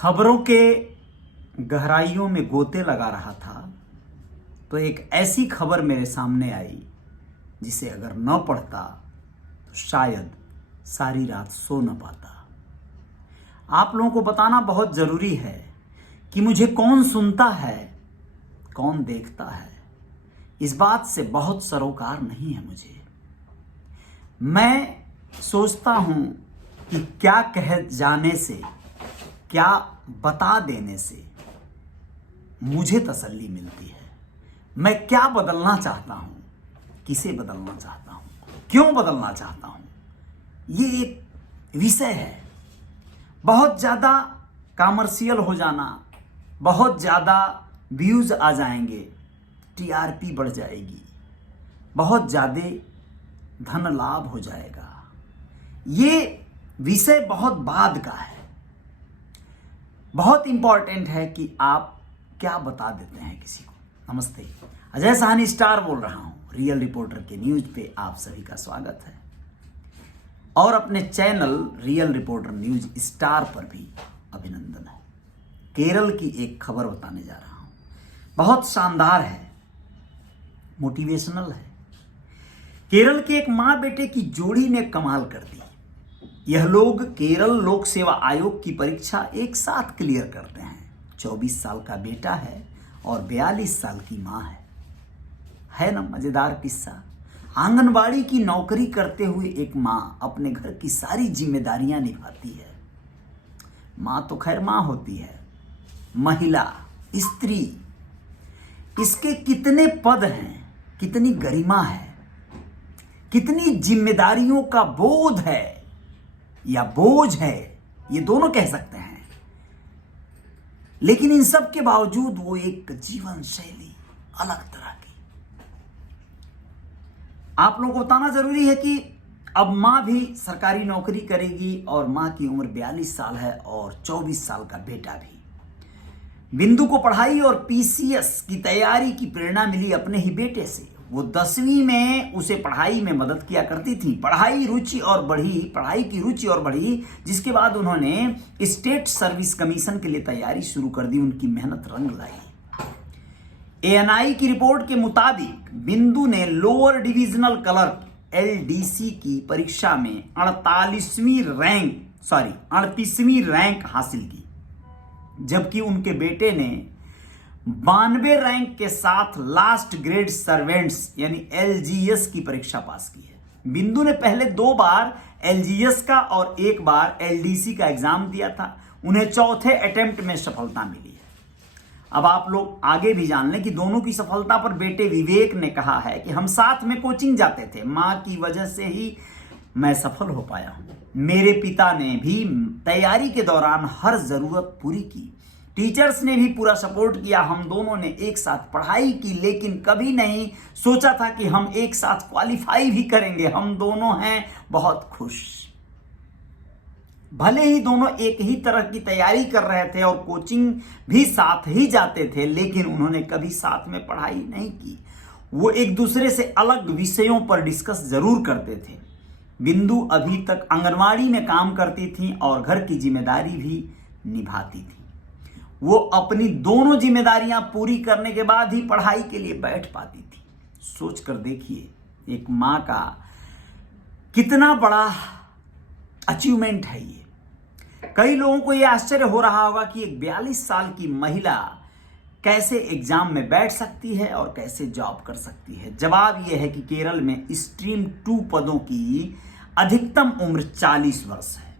खबरों के गहराइयों में गोते लगा रहा था तो एक ऐसी खबर मेरे सामने आई जिसे अगर न पढ़ता तो शायद सारी रात सो न पाता। आप लोगों को बताना बहुत ज़रूरी है कि मुझे कौन सुनता है, कौन देखता है, इस बात से बहुत सरोकार नहीं है मुझे। मैं सोचता हूं कि क्या कह जाने से, क्या बता देने से मुझे तसल्ली मिलती है। मैं क्या बदलना चाहता हूं, किसे बदलना चाहता हूं, क्यों बदलना चाहता हूं, ये एक विषय है। बहुत ज़्यादा कॉमर्शियल हो जाना, बहुत ज़्यादा व्यूज़ आ जाएंगे, टीआरपी बढ़ जाएगी, बहुत ज़्यादा धन लाभ हो जाएगा, ये विषय बहुत बाद का है। बहुत इंपॉर्टेंट है कि आप क्या बता देते हैं किसी को। नमस्ते, अजय साहनी स्टार बोल रहा हूं। रियल रिपोर्टर के न्यूज पे आप सभी का स्वागत है और अपने channel real reporter news star पर भी अभिनंदन है। केरल की एक खबर बताने जा रहा हूं, बहुत शानदार है, मोटिवेशनल है। केरल की एक मां बेटे की जोड़ी ने कमाल कर दी। यह लोग केरल लोक सेवा आयोग की परीक्षा एक साथ क्लियर करते हैं। 24 साल का बेटा है और 42 साल की मां है ना मजेदार किस्सा। आंगनबाड़ी की नौकरी करते हुए एक मां अपने घर की सारी जिम्मेदारियां निभाती है। मां तो खैर मां होती है, महिला, स्त्री, इसके कितने पद हैं, कितनी गरिमा है, कितनी जिम्मेदारियों का बोध है या बोझ है, ये दोनों कह सकते हैं। लेकिन इन सब के बावजूद वो एक जीवन शैली अलग तरह की। आप लोगों को बताना जरूरी है कि अब मां भी सरकारी नौकरी करेगी और मां की उम्र 42 साल है और 24 साल का बेटा भी। बिंदु को पढ़ाई और पीसीएस की तैयारी की प्रेरणा मिली अपने ही बेटे से। वो 10वीं में उसे पढ़ाई में मदद किया करती थी। पढ़ाई की रुचि और बढ़ी, जिसके बाद उन्होंने स्टेट सर्विस कमीशन के लिए तैयारी शुरू कर दी। उनकी मेहनत रंग लाई। एएनआई की रिपोर्ट के मुताबिक बिंदु ने लोअर डिविजनल क्लर्क एलडीसी की परीक्षा में 38वीं रैंक हासिल की, जबकि उनके बेटे ने 92 रैंक के साथ लास्ट ग्रेड सर्वेंट्स यानी एलजीएस की परीक्षा पास की है। बिंदु ने पहले 2 बार एलजीएस का और 1 बार एलडीसी का एग्जाम दिया था। उन्हें चौथे अटेम्प्ट में सफलता मिली है। अब आप लोग आगे भी जान लें कि दोनों की सफलता पर बेटे विवेक ने कहा है कि हम साथ में कोचिंग जाते थे, मां की वजह से ही मैं सफल हो पाया हूं। मेरे पिता ने भी तैयारी के दौरान हर जरूरत पूरी की, टीचर्स ने भी पूरा सपोर्ट किया। हम दोनों ने एक साथ पढ़ाई की, लेकिन कभी नहीं सोचा था कि हम एक साथ क्वालिफाई भी करेंगे। हम दोनों हैं बहुत खुश। भले ही दोनों एक ही तरह की तैयारी कर रहे थे और कोचिंग भी साथ ही जाते थे, लेकिन उन्होंने कभी साथ में पढ़ाई नहीं की। वो एक दूसरे से अलग विषयों पर डिस्कस जरूर करते थे। बिंदु अभी तक आंगनवाड़ी में काम करती थी और घर की जिम्मेदारी भी निभाती थी। वो अपनी दोनों जिम्मेदारियां पूरी करने के बाद ही पढ़ाई के लिए बैठ पाती थी। सोच कर देखिए, एक मां का कितना बड़ा अचीवमेंट है ये। कई लोगों को यह आश्चर्य हो रहा होगा कि एक 42 साल की महिला कैसे एग्जाम में बैठ सकती है और कैसे जॉब कर सकती है। जवाब यह है कि केरल में स्ट्रीम 2 पदों की अधिकतम उम्र 40 वर्ष है,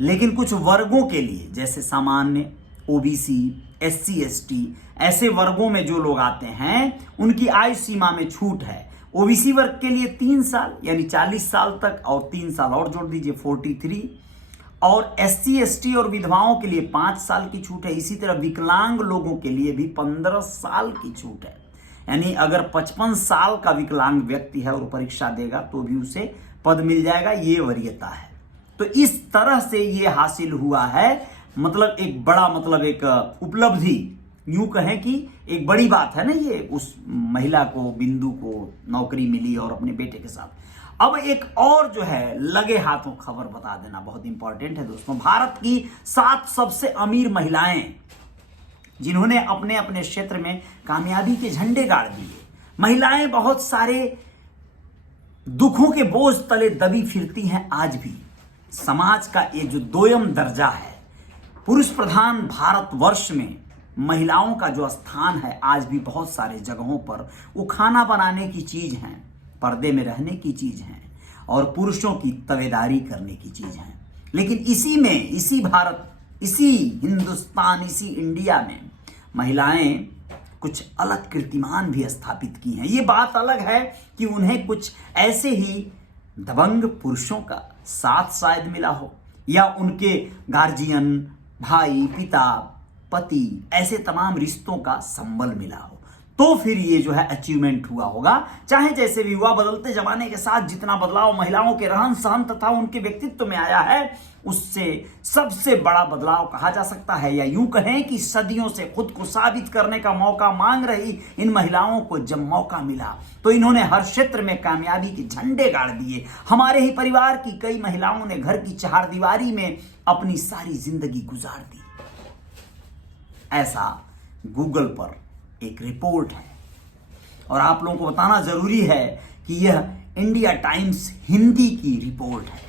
लेकिन कुछ वर्गों के लिए, जैसे सामान्य, ओबीसी, एससी एसटी, ऐसे वर्गों में जो लोग आते हैं उनकी आयु सीमा में छूट है। ओबीसी वर्ग के लिए 3 साल यानी 40 साल तक और 3 साल और जोड़ दीजिए 43, और एससी एसटी और विधवाओं के लिए 5 साल की छूट है। इसी तरह विकलांग लोगों के लिए भी 15 साल की छूट है। यानी अगर 55 साल का विकलांग व्यक्ति है और परीक्षा देगा तो भी उसे पद मिल जाएगा। ये वरीयता है। तो इस तरह से ये हासिल हुआ है, मतलब एक बड़ा, मतलब एक उपलब्धि, यूं कहें कि एक बड़ी बात है ना ये। उस महिला को, बिंदु को नौकरी मिली और अपने बेटे के साथ। अब एक और जो है लगे हाथों खबर बता देना बहुत इंपॉर्टेंट है दोस्तों। भारत की 7 सबसे अमीर महिलाएं जिन्होंने अपने अपने क्षेत्र में कामयाबी के झंडे गाड़ दिए। महिलाएं बहुत सारे दुखों के बोझ तले दबी फिरती हैं आज भी। समाज का ये जो दोयम दर्जा है, पुरुष प्रधान भारतवर्ष में महिलाओं का जो स्थान है आज भी बहुत सारे जगहों पर वो खाना बनाने की चीज है, पर्दे में रहने की चीज है और पुरुषों की तवेदारी करने की चीज है। लेकिन इसी में, इसी भारत, इसी हिंदुस्तान, इसी इंडिया में महिलाएं कुछ अलग कीर्तिमान भी स्थापित की हैं। ये बात अलग है कि उन्हें कुछ ऐसे ही दबंग पुरुषों का साथ शायद मिला हो या उनके गार्जियन, भाई, पिता, पति, ऐसे तमाम रिश्तों का संबल मिला हो, तो फिर ये जो है अचीवमेंट हुआ होगा। चाहे जैसे भी हुआ, बदलते जमाने के साथ जितना बदलाव महिलाओं के रहन सहन तथा उनके व्यक्तित्व में आया है, उससे सबसे बड़ा बदलाव कहा जा सकता है, या यूं कहें कि सदियों से खुद को साबित करने का मौका मांग रही इन महिलाओं को जब मौका मिला तो इन्होंने हर क्षेत्र में कामयाबी के झंडे गाड़ दिए। हमारे ही परिवार की कई महिलाओं ने घर की चारदीवारी में अपनी सारी जिंदगी गुजार दी। ऐसा गूगल पर एक रिपोर्ट है और आप लोगों को बताना जरूरी है कि यह इंडिया टाइम्स हिंदी की रिपोर्ट है।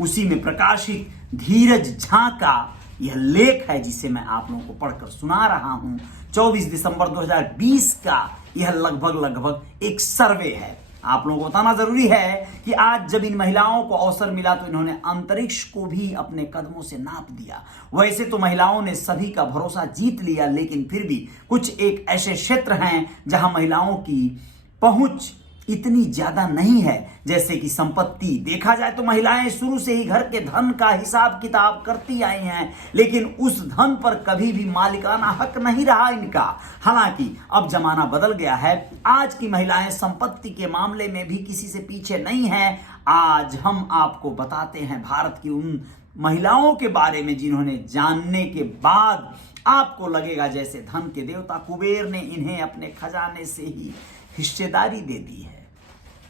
उसी में प्रकाशित धीरज झा का यह लेख है जिसे मैं आप लोगों को पढ़कर सुना रहा हूं। 24 दिसंबर 2020 का यह लगभग एक सर्वे है। आप लोगों को बताना जरूरी है कि आज जब इन महिलाओं को अवसर मिला तो इन्होंने अंतरिक्ष को भी अपने कदमों से नाप दिया। वैसे तो महिलाओं ने सभी का भरोसा जीत लिया, लेकिन फिर भी कुछ एक ऐसे क्षेत्र हैं जहां महिलाओं की पहुंच इतनी ज्यादा नहीं है, जैसे कि संपत्ति। देखा जाए तो महिलाएं शुरू से ही घर के धन का हिसाब किताब करती आई हैं, लेकिन उस धन पर कभी भी मालिकाना हक नहीं रहा इनका। हालांकि अब जमाना बदल गया है, आज की महिलाएं संपत्ति के मामले में भी किसी से पीछे नहीं है। आज हम आपको बताते हैं भारत की उन महिलाओं के बारे में जिन्होंने जानने के बाद आपको लगेगा जैसे धन के देवता कुबेर ने इन्हें अपने खजाने से ही हिस्सेदारी दे दी है।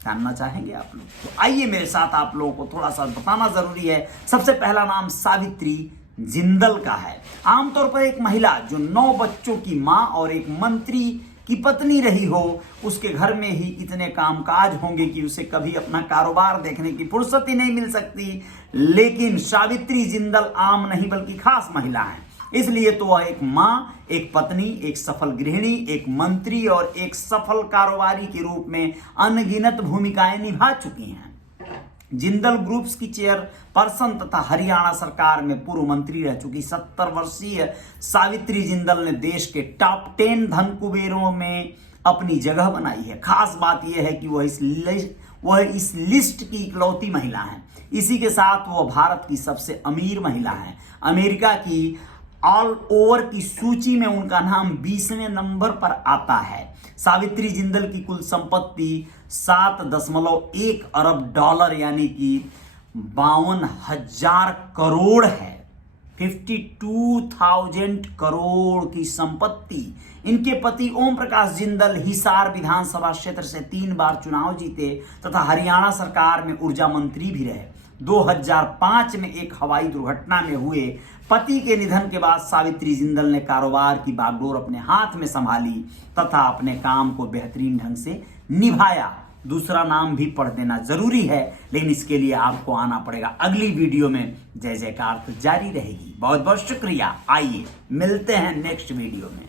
जानना चाहेंगे आप लोग? तो आइए मेरे साथ, आप लोगों को थोड़ा सा बताना जरूरी है। सबसे पहला नाम सावित्री जिंदल का है। आमतौर पर एक महिला जो 9 बच्चों की मां और एक मंत्री की पत्नी रही हो, उसके घर में ही इतने कामकाज होंगे कि उसे कभी अपना कारोबार देखने की फुर्सत ही नहीं मिल सकती। लेकिन सावित्री जिंदल आम नहीं बल्कि खास महिला है, इसलिए तो वह एक मां, एक पत्नी, एक सफल गृहिणी, एक मंत्री और एक सफल कारोबारी के रूप में अनगिनत भूमिकाएं निभा चुकी हैं। जिंदल ग्रुप्स की चेयरपर्सन तथा हरियाणा सरकार में पूर्व मंत्री रह चुकी 70 वर्षीय सावित्री जिंदल ने देश के टॉप 10 धन कुबेरों में अपनी जगह बनाई है। खास बात यह है कि वह इस लिस्ट की इकलौती महिला है। इसी के साथ वह भारत की सबसे अमीर महिला है। अमेरिका की ऑल ओवर की सूची में उनका नाम 20वें नंबर पर आता है। सावित्री जिंदल की कुल संपत्ति 7.1 अरब डॉलर यानी कि 52,000 करोड़ है। 52,000 करोड़ की संपत्ति। इनके पति ओम प्रकाश जिंदल हिसार विधानसभा क्षेत्र से 3 बार चुनाव जीते तथा हरियाणा सरकार में ऊर्जा मंत्री भी रहे। 2005 में एक हवाई दुर्घटना में हुए पति के निधन के बाद सावित्री जिंदल ने कारोबार की बागडोर अपने हाथ में संभाली तथा अपने काम को बेहतरीन ढंग से निभाया। दूसरा नाम भी पढ़ देना जरूरी है, लेकिन इसके लिए आपको आना पड़ेगा अगली वीडियो में। जय जयकार तो जारी रहेगी। बहुत बहुत शुक्रिया। आइए मिलते हैं नेक्स्ट वीडियो में।